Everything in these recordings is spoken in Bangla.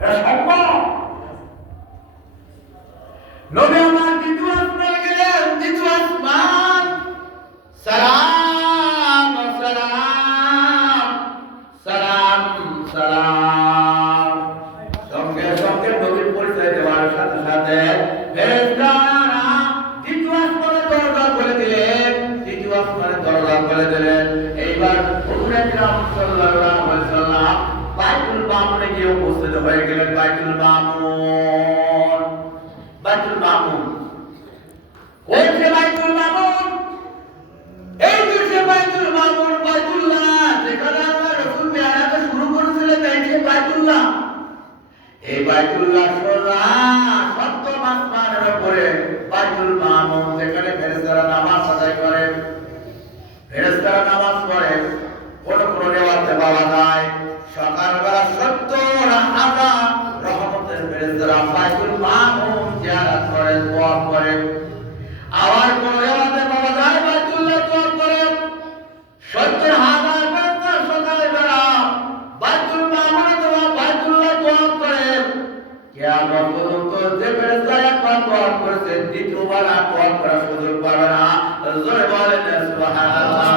এটা সম্ভব? নবী আমার দ্বিতীয় আসমানে গেলেন, দ্বিতীয় আসমান, সালাম সালাম সালাম সালাম। সঙ্গে সঙ্গে নবীর পরিচয় দেওয়ার সাথে সাথে ফেরেশতারা দ্বিতীয় আসমানের দরজা খুলে দিলেন, দ্বিতীয় আসমানের দরজা খুলে দিলেন। এইবার হুজুর আকরাম সাল্লাল্লাহু আলাইহি ওয়াসাল্লাম বাইতুল মামুনে গিয়ে উপস্থিত হয়ে গেলেন। বাইতুল মামুন, বাইতুল মামুন কোন সে বাইতুল মামুন? এই যে সে বাইতুল মামুন, বাইতুল্লাহ, যেখানে আল্লাহ রাসূল মিরাজ শুরু করেছিলেন, এই যে বাইতুল্লাহ, এই বাইতুল্লাহ সোজা সপ্তম আসমানের উপরে বাইতুল মামুন, যেখানে ফেরেশতারা নামাজ আদায় করে, ফেরেশতারা নামাজ পড়ে। কোন কোন রিওয়ায়াতে পাওয়া যায় সকালবেলা 70,000 রহমতের ফেরেশতারা বাইতুল মামুন জিয়ারত করে, দোয়া করে। আবার কোন রিওয়ায়াতে পাওয়া যায় বাইতুল্লাহ তওয়াফ করে 70,000 ফেরেশতা সকালবেলা বাইতুল মামুনে বাইতুল্লাহ তওয়াফ করে। কিয়ামত পর্যন্ত যে ফেরেশতা একবার তওয়াফ করেছে, দ্বিতীয়বার আর তওয়াফ করার সুযোগ পাবে না। জোরে বলেন সুবহানাল্লাহ।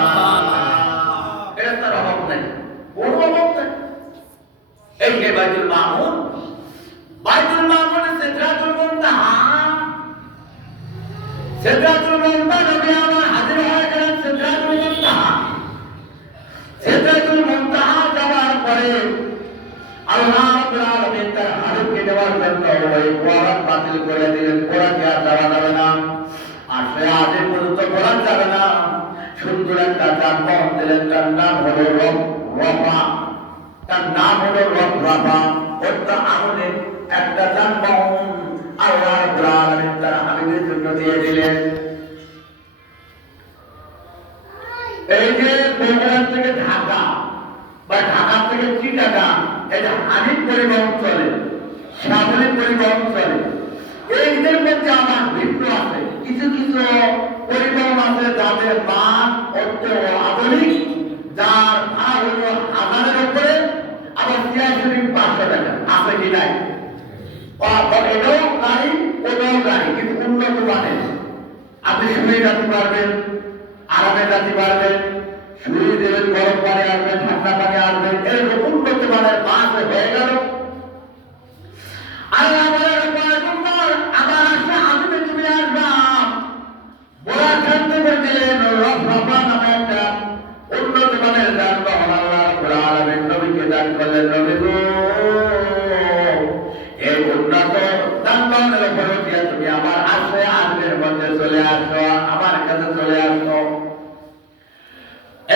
ফেরেশতার অভাব নাই, কোনো অভাব নাই। এই যে বাইতুল মামুন, বাইতুল মামুনে সিদরাতুল মুনতাহা, সিদরাতুল মুনতাহা নবী আমার হাজির হয়ে গেলেন। সিদরাতুল মুনতাহা, সিদরাতুল মুনতাহা যাওয়ার পরে আল্লাহ রাব্বুল আলামিন তার হাবিবকে দেওয়ার জন্য ওই কোরআন বাতিল করে দিলেন। কোরআনকে আর দেওয়া যাবে না, আর সে আজ পর্যন্ত কোরআন যাবে না। সুন্দর একটা যানবাহন দিলেন, তার নাম হলো রফা, তার নাম হলো রফা। ওটা আগুনের একটা যানবাহন আল্লাহ রাব্বুল আলামিন তার হাবিবের জন্য দিয়ে দিলেন। এই যে বগুড়া থেকে ঢাকা বা ঢাকা থেকে চিটাগাং, এটা হানিফ পরিবহন চলে, সামরিক পরিবহন চলে। এইদের মধ্যে আমার ভিন্ন আছে, কিছু কিছু পরিবহন আছে যাদের মান অত্যন্ত আধুনিক, যার ভাড়া হলো 1000-এর উপরে, আবার 500 টাকা আছে কি নাই? এটাও গাড়ি, ওটাও গাড়ি, কিন্তু উন্নত মানের। আপনি শুয়ে যেতে পারবেন, আরামে যেতে পারবেন, শুয়ে দেবেন, গরম পানি আসবেন, ঠান্ডা পানি আসবেন, এরকম উন্নত মানের বাস হয়ে গেল। আল্লাহ বলেন, আমার আশা আমি তুমি আসবাম বলা খান্ত করে দিলেন। রফা নামে একটা উন্নত মানের যানবাহন আল্লাহ রাব্বুল আলামিন নবীকে দান করলেন। নবী গো, এই উন্নত যানবাহনের উপরে দিয়ে তুমি আমার আশ্রয় আজমের মধ্যে চলে আসো, আমার কাছে চলে আসো।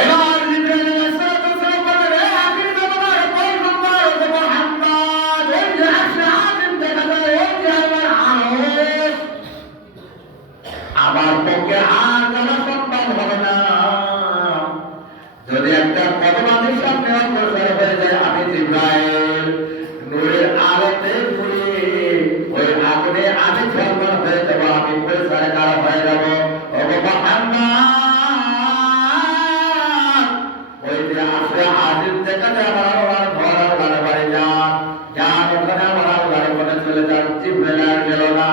এবার জিবরাইল আলাইহিস সালাম বলেন, হে আখির জামানার পয়গম্বর মুহাম্মদ, ওই যে আশরা আজম দেখা যায়, ওই যে আমার আরশ, আমার পক্ষে আর জানা সম্ভব হবে না। যদি একটা কদমাদের সামনে অগ্রসর হয়ে যায়, আমি জিবরাইল নূরের আলোতে ঘুরে ওই আগুনে আমি ঝলমল হয়ে যাব, আমি পরিষ্কার কালো হয়ে যাব। ও মুহাম্মদ, ওই যে আসলে আজিম দেখা যায় আমার ঘর আল্লাহর বাড়ি যান, যান ওখানে আমার আল্লাহর ঘরে চলে যান। জিবরাইল আর গেল না,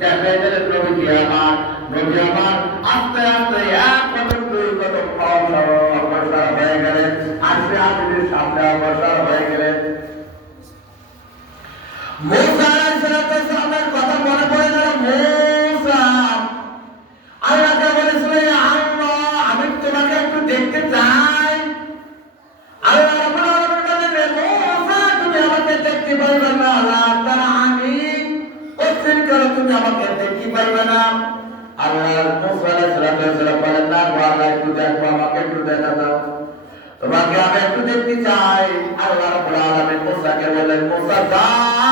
দেখাই দিলেন নবী আমার, নবী আমার আস্তে আস্তে এক কদম দুই কদম অগ্রসর হয়ে গেলেন, আসলে আজিমের সামনে অগ্রসর হয়ে গেলেন। মুসা আলাইহিস সালামের কথা মনে পড়ে গেল। মুসা আল্লাহকে বলেছিলেন, আল্লাহ আমি তোমাকে একটু দেখতে চাই। আল্লাহ রাব্বুল আলামিন বলেন, মুসা তুমি আমাকে দেখতে পাইবে না, লা তারানি, কোশ্চেন করো তুমি আমাকে দেখতে পাইবে না। আল্লাহ মুসা আলাইহিস সালাম বলেন, না আল্লাহ একটু দেখো, আমাকে একটু দেখা দাও, তোমাকে আমি একটু দেখতে চাই। আল্লাহ রাব্বুল আলামিন মুসাকে বলেন, মুসা যাও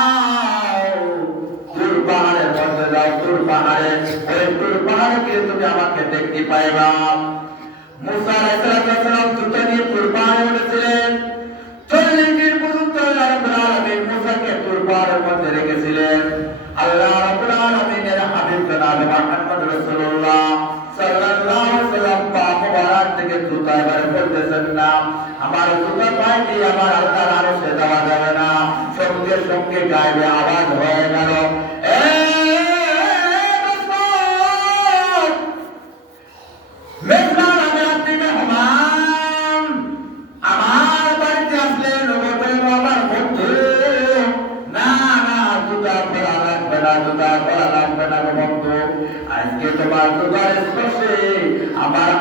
তুর পাহাড়ের মধ্যে যাও, তুর পাহাড়ে, ওই তুর পাহাড়ে গিয়ে তুমি আমাকে দেখতে পাইবা। মুসা আলাইহিস সালাম জুতা নিয়ে তুর পাহাড়ে উঠেছিলেন। 40 দিন পর্যন্ত আল্লাহ রাব্বুল আলামিন মুসাকে তুর পাহাড়ের মধ্যে রেখেছিলেন। আল্লাহ রাব্বুল আলামিনের হাবিব জনাব মুহাম্মদ রাসূলুল্লাহ সাল্লাল্লাহু আলাইহি ওয়াসাল্লাম পা মোবারক থেকে জুতা এবারে বলতেছেন না, আমার জুতা পায়ে দিয়ে আমার আল্লাহর আরশে যাওয়া যাবে না। সঙ্গে সঙ্গে সঙ্গে গায়ে আওয়াজ হয়ে গেল, মেজবান আমি আপনি মেহমান, আমার বাড়িতে আসলে লোকের আমার বন্ধু। না না, জুতা পরা লাগবে না, জুতা পরা লাগবে না গো বন্ধু, আজকে তোমার জুতার স্পর্শে আমার